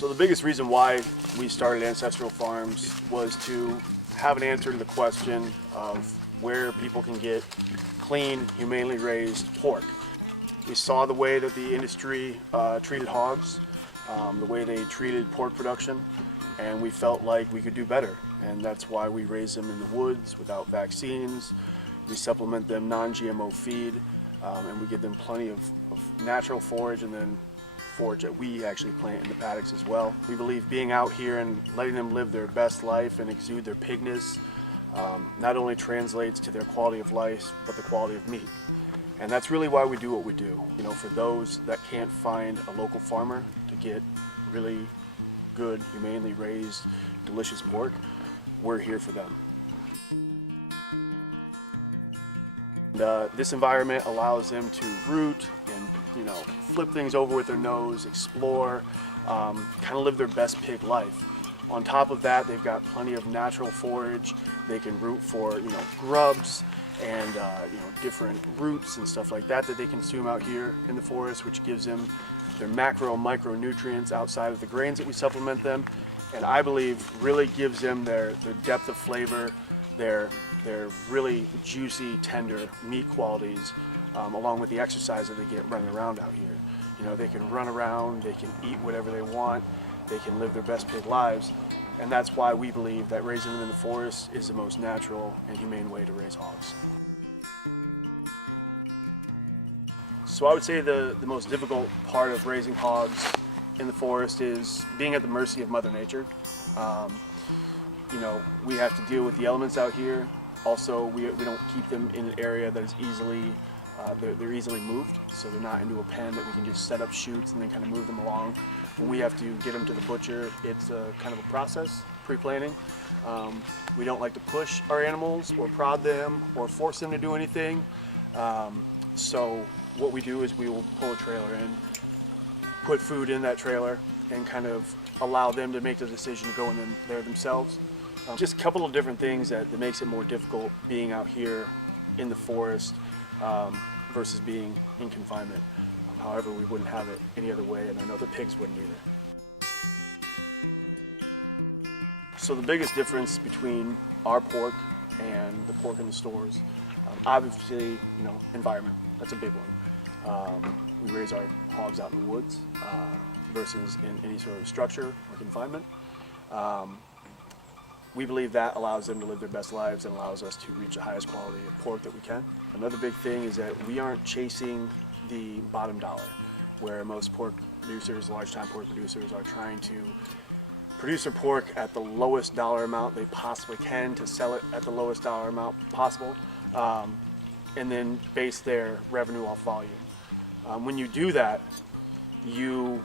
So the biggest reason why we started Ancestral Farms was to have an answer to the question of where people can get clean, humanely raised pork. We saw the way that the industry treated hogs, the way they treated pork production, and we felt like we could do better. And that's why we raise them in the woods without vaccines. We supplement them non-GMO feed, and we give them plenty of natural forage and then forage that we actually plant in the paddocks as well. We believe being out here and letting them live their best life and exude their pigness not only translates to their quality of life, but the quality of meat. And that's really why we do what we do. You know, for those that can't find a local farmer to get really good, humanely raised, delicious pork, we're here for them. This environment allows them to root and, flip things over with their nose, explore, kind of live their best pig life. On top of that, they've got plenty of natural forage. They can root for, grubs and, different roots and stuff like that they consume out here in the forest, which gives them their macro and micronutrients outside of the grains that we supplement them. And I believe really gives them their depth of flavor, their really juicy, tender meat qualities, along with the exercise that they get running around out here. They can run around, they can eat whatever they want, they can live their best pig lives, and that's why we believe that raising them in the forest is the most natural and humane way to raise hogs. So I would say the most difficult part of raising hogs in the forest is being at the mercy of Mother Nature. We have to deal with the elements out here. Also, we don't keep them in an area that is easily, they're easily moved, so they're not into a pen that we can just set up chutes and then kind of move them along. When we have to get them to the butcher, it's a kind of a process, pre-planning. We don't like to push our animals or prod them or force them to do anything. So what we do is we will pull a trailer in, put food in that trailer, and kind of allow them to make the decision to go in there themselves. Just a couple of different things that makes it more difficult being out here in the forest versus being in confinement. However, we wouldn't have it any other way, and I know the pigs wouldn't either. So the biggest difference between our pork and the pork in the stores, obviously, environment. That's a big one. We raise our hogs out in the woods versus in any sort of structure or confinement. We believe that allows them to live their best lives and allows us to reach the highest quality of pork that we can. Another big thing is that we aren't chasing the bottom dollar, where most pork producers, large-time pork producers, are trying to produce their pork at the lowest dollar amount they possibly can to sell it at the lowest dollar amount possible, and then base their revenue off volume. When you do that, you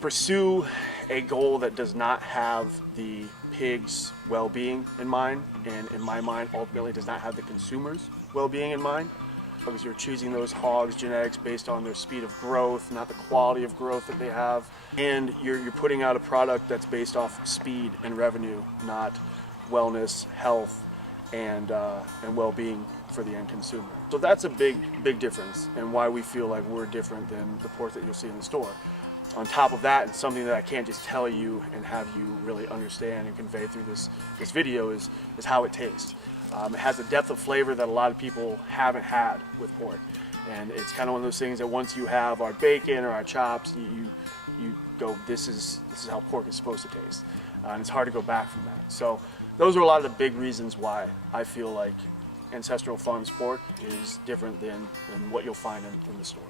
pursue a goal that does not have the pig's well-being in mind, and in my mind ultimately does not have the consumer's well-being in mind, because you're choosing those hogs genetics based on their speed of growth, not the quality of growth that they have, and you're putting out a product that's based off speed and revenue, not wellness, health, and well-being for the end consumer. So that's a big difference, and why we feel like we're different than the pork that you'll see in the store. On top of that, and something that I can't just tell you and have you really understand and convey through this video is how it tastes. It has a depth of flavor that a lot of people haven't had with pork, and it's kind of one of those things that once you have our bacon or our chops, you go, this is how pork is supposed to taste, and it's hard to go back from that. So those are a lot of the big reasons why I feel like Ancestral Farms pork is different than what you'll find in the store.